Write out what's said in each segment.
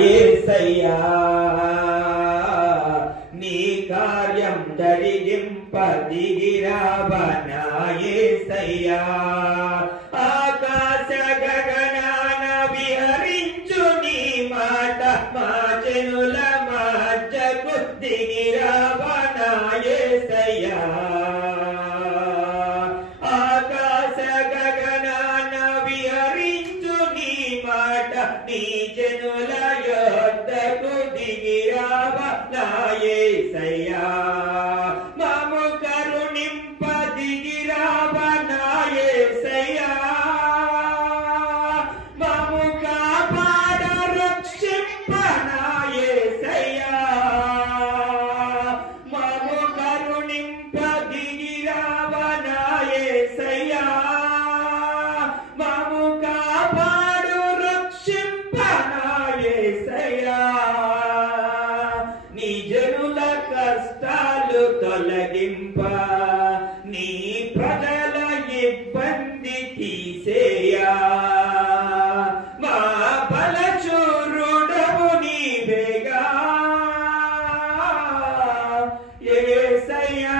యేసయ్యా నీ కార్యం జరిగింప దిగిరావనా యేసయ్యా ఆకాశ గగనాన విహరించు నీ మాట మా జనుల మధ్యకు దిగిరావనా యేసయ్యా ఆకాశ గగనాన విహరించు నీ మాట నీ జనుల యొద్దకు దిగిరావనా యేసయ్యా మము కరుణింప దిగిరావనా యేసయ్యా మము కాపాడ రక్షింపనా యేసయ్యా మము కరుణింప దిగిరావనా యేసయ్యా మము కాపాడు రక్షింపనా యేసయ్యా నీ జనుల కష్టాలు తొలగింప నీ ప్రజల ఇబ్బంది తీసేయా మా బలచూరుడవు నీవేగా యేసయ్యా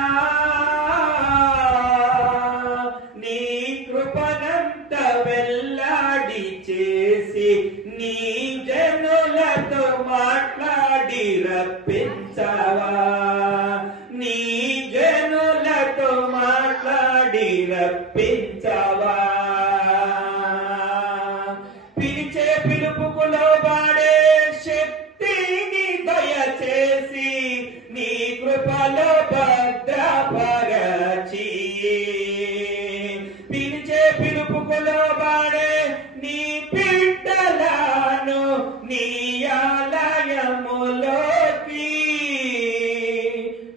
నీ కృపనంత వెల్లాడి చేసి నీ జనులతో మాట్లాడి రప్పించవా నీ జనులతో మాట్లాడి రప్పించవా పిలిచే పిలుపుకులో వాడే శక్తిని దయచేసి నీ కృపలో భద్రపరచి పిలిచే పిలుపుకులో వాడే నీ బిడ్డలను నీ ఆలయములోకి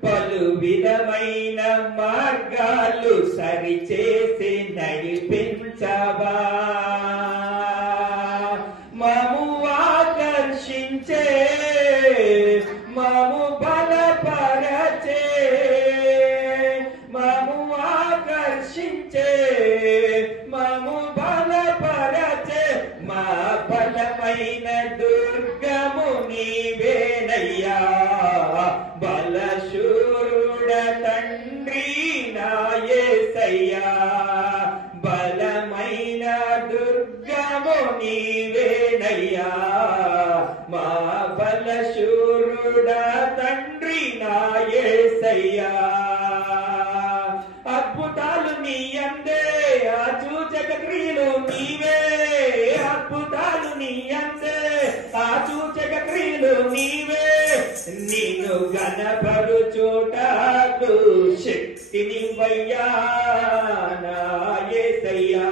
పలు విధమైన మార్గాలు సరిచేసి నడిపించవా మము ఆకర్షించే మము బలపరచే మము ఆకర్షించే మము బలపరచే మా బలమైన దుర్గము నీవేనయ్యా బలశూరుడ తండ్రి నా యేసయ్యా బలమైన దుర్గము నీవేనయ్యా మా బలశూరుడ తండ్రి నా యేసయ్యా అద్భుతాలు నీ అందే ఆచూచక క్రియలు నీవే అద్భుతాలు నీ అందే ఆచూచక క్రియలు నీవే నిన్ను గణపరుచుటకు శక్తినివ్వయ్యా నా యేసయ్యా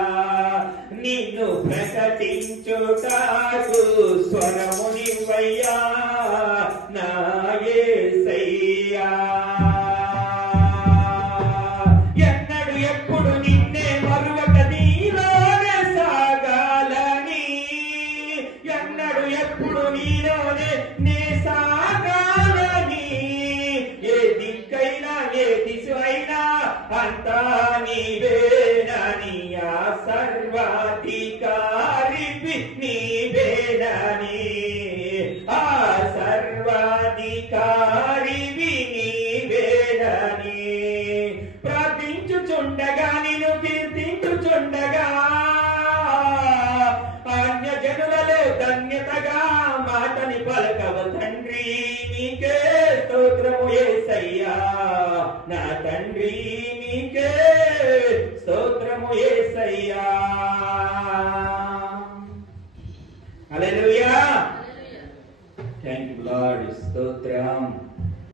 నిన్ను ప్రకటించుటకు స్వరమునివ్వయ్యా నా యేసయ్యా ఎన్నడు ఎప్పుడు నిన్నే మరువక నీలోనే సాగాలని ఎన్నడు ఎప్పుడు నీలోనే నే సాగాలని ఏ దిక్కైనా ఏ దిశైనా అంతా నీవేనని ఆ సర్వాధికారి నీవేనని ఆ సర్వాధికారివి నీవేనని ప్రార్థించుచుండగా నిన్ను కీర్తించుచుండగా అన్య జనులలో ధన్యతగా మాటని పలకవ తండ్రి నీకే స్తోత్రము యేసయ్యా నా తండ్రి నీకే స్తోత్రము యేసయ్యా హల్లెలూయా థాంక్యూ లార్డ్ స్తోత్రం